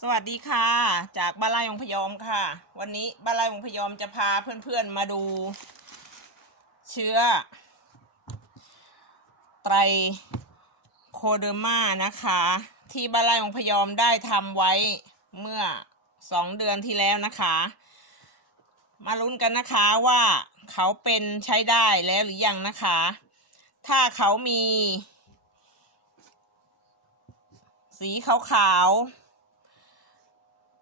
สวัสดีค่ะ จากบ้านไร่องพยอมค่ะ วันนี้บ้านไร่องพยอมจะพาเพื่อนๆมาดู เชื้อ ไตรโคเดอร์มานะคะ ที่บ้านไร่องพยอมได้ทำไว้เมื่อสองเดือนที่แล้วนะคะ มาลุ้นกันนะคะว่าเขาเป็นใช้ได้แล้วหรือยังนะคะ ถ้าเขามี สีขาวๆ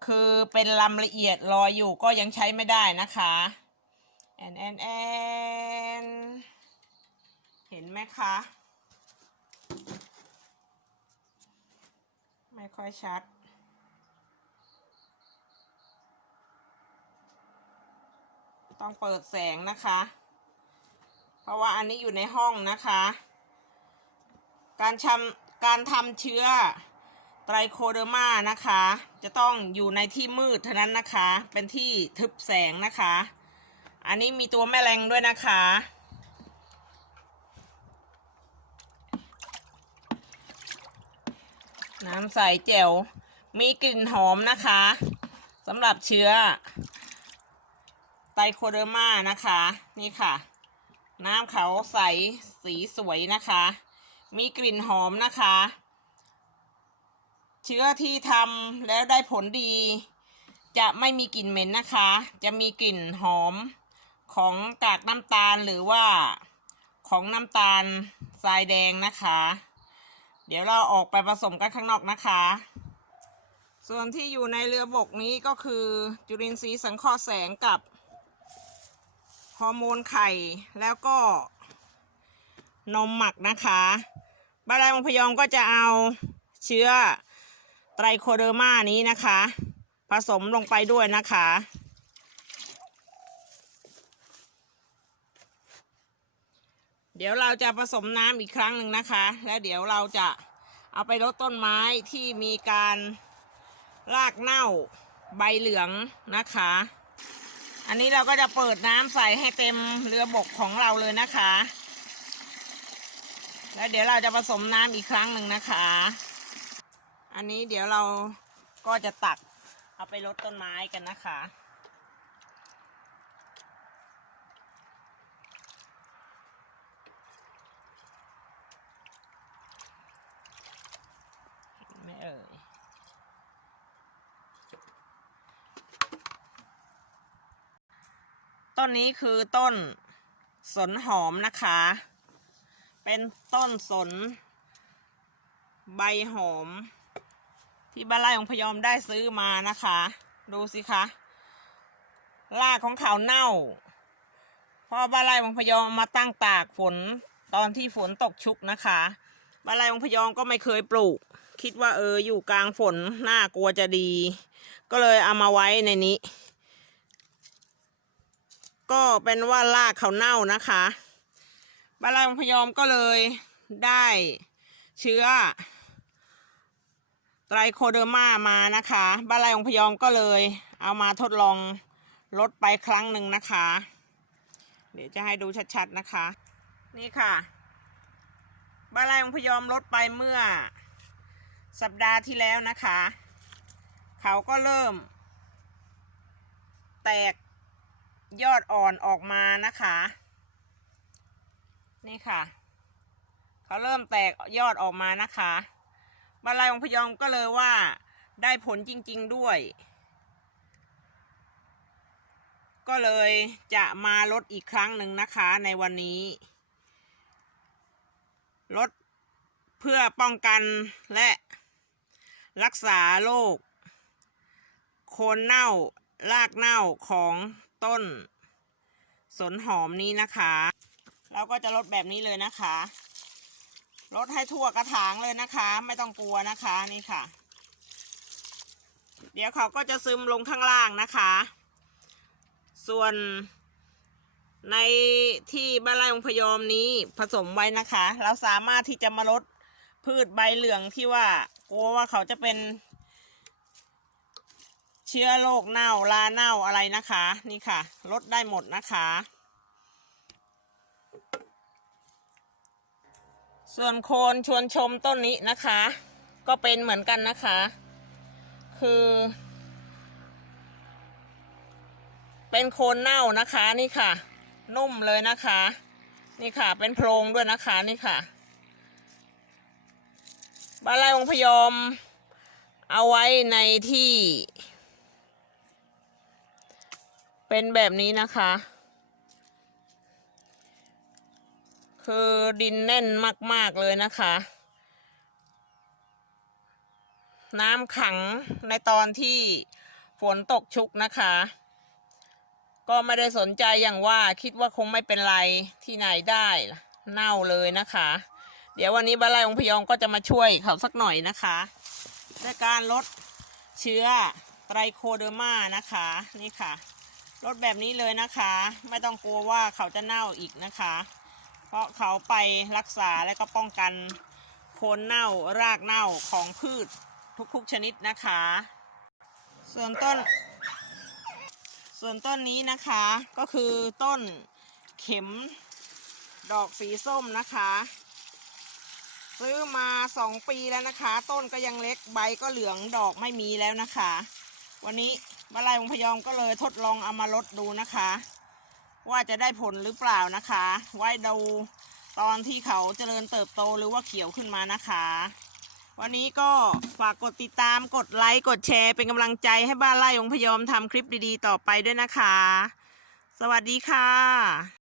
คือเป็นลำละเอียดลอยอยู่ก็ยังใช้ไม่ได้นะคะแอนแอนแอนเห็นไหมคะ ไม่ค่อยชัดต้องเปิดแสงนะคะ เพราะว่าอันนี้อยู่ในห้องนะคะ การทำการทำเชื้อ ไตรโคเดอร์มานะคะ จะต้องอยู่ในที่มืดเท่านั้นนะคะ เป็นที่ทึบแสงนะคะ อันนี้มีตัวแม่แรงด้วยนะคะ น้ำใสแจ๋วมีกลิ่นหอมนะคะสำหรับเชื้อไตโคเดอร์มานะคะ นี่ค่ะ น้ำเขาใสสีสวยนะคะ มีกลิ่นหอมนะคะ เชื้อที่ทำแล้วได้ผลดี จะไม่มีกลิ่นเหม็นนะคะ จะมีกลิ่นหอมของกากน้ำตาลหรือว่าของน้ำตาลทรายแดงนะคะ เดี๋ยวเราออกไปผสมกันข้างนอกนะคะ ส่วนที่อยู่ในเรือบกนี้ก็คือจุลินทรีย์สังเคราะห์แสงกับฮอร์โมนไข่แล้วก็นมหมักนะคะ บาลายมงพยองก็จะเอาเชื้อ ไตรโคเดอร์มานี้นะคะ ผสมลงไปด้วยนะคะ เดี๋ยวเราจะผสมน้ำอีกครั้งหนึ่งนะคะ แล้วเดี๋ยวเราจะเอาไปรดต้นไม้ที่มีการรากเน่าใบเหลืองนะคะ อันนี้เราก็จะเปิดน้ำใส่ให้เต็มเรือบกของเราเลยนะคะ แล้วเดี๋ยวเราจะผสมน้ำอีกครั้งหนึ่งนะคะ อันนี้เดี๋ยวเราก็จะตักเอาไปรดต้นไม้กันนะคะ ไม่เอ่ยต้นนี้คือต้นสนหอมนะคะ เป็นต้นสนใบหอม ที่บ้านไร่ของพยอมได้ซื้อมานะคะ ดูสิคะรากของเขาเน่าเพราะบ้านไร่ของพยอมมาตั้งตากฝนตอนที่ฝนตกชุกนะคะบ้านไร่ของพยอมก็ไม่เคยปลูก คิดว่าเอออยู่กลางฝนน่ากลัวจะดี ก็เลยเอามาไว้ในนี้ ก็เป็นว่ารากเขาเน่านะคะบ้าลายองพยอมก็เลยได้เชื้อ ไตรโคเดอร์มามานะคะบาลายองพยอมก็เลย เอามาทดลองลดไปครั้งหนึ่งนะคะ เดี๋ยวจะให้ดูชัดๆนะคะ นี่ค่ะบาลายองพยอมลดไปเมื่อสัปดาห์ที่แล้วนะคะ เขาก็เริ่ม แตกยอดอ่อนออกมานะคะ นี่ค่ะ เขาเริ่มแตกยอดออกมานะคะ บาลายองพยองก็เลยว่าได้ผลจริง ๆด้วย ก็เลยจะมาลดอีกครั้งหนึ่งนะคะในวันนี้ลดเพื่อป้องกันและรักษาโรคโคนเน่า รากเน่าของต้น สนหอมนี้นะคะ เราก็จะลดแบบนี้เลยนะคะ ลดให้ทั่วกระถางเลยนะคะ ไม่ต้องกลัวนะคะนี่ค่ะ เดี๋ยวเขาก็จะซึมลงข้างล่างนะคะ ส่วนในที่บ้านไร่องพยอมนี้ผสมไว้นะคะ เราสามารถที่จะมาลดพืชใบเหลืองที่ว่ากลัวว่าเขาจะเป็นเชื้อโรคเน่าลาเน่าอะไรนะคะ นี่ค่ะลดได้หมดนะคะ ส่วนโคนชวนชมต้นนี้นะคะ ก็เป็นเหมือนกันนะคะ คือ เป็นโคนเน่านะคะนี่ค่ะ นุ่มเลยนะคะ นี่ค่ะ เป็นโพรงด้วยนะคะนี่ค่ะบาลายองพยอม เอาไว้ในที่ เป็นแบบนี้นะคะ คือดินแน่นมาก ๆ เลยนะคะ น้ำขังในตอนที่ฝนตกชุกนะคะ ก็ไม่ได้สนใจอย่างว่าคิดว่าคงไม่เป็นไรที่ไหนได้เน่าเลยนะคะ เดี๋ยววันนี้บาลายองค์พยองก็จะมาช่วยเขาสักหน่อยนะคะด้วยการลดเชื้อไตรโคเดอร์มานะคะ นี่ค่ะลดแบบนี้เลยนะคะ ไม่ต้องกลัวว่าเขาจะเน่าอีกนะคะ เพราะเขาไปรักษาและก็ป้องกันโคนเน่ารากเน่าของพืชทุกๆชนิดนะคะ ส่วนต้น ส่วนต้นนี้นะคะก็คือต้นเข็มดอกสีส้มนะคะ ซื้อมาสองปีแล้วนะคะ ต้นก็ยังเล็กใบก็เหลืองดอกไม่มีแล้วนะคะ วันนี้มาลายวงพยอมก็เลยทดลองเอามาลดดูนะคะ ว่าจะได้ผลหรือเปล่านะคะ ไว้ดูตอนที่เขาเจริญเติบโตหรือว่าเขียวขึ้นมานะคะ วันนี้ก็ฝากกดติดตามกดไลค์กดแชร์เป็นกำลังใจให้บ้านไร่องพยอมทำคลิปดีๆ ต่อไปด้วยนะคะ สวัสดีค่ะ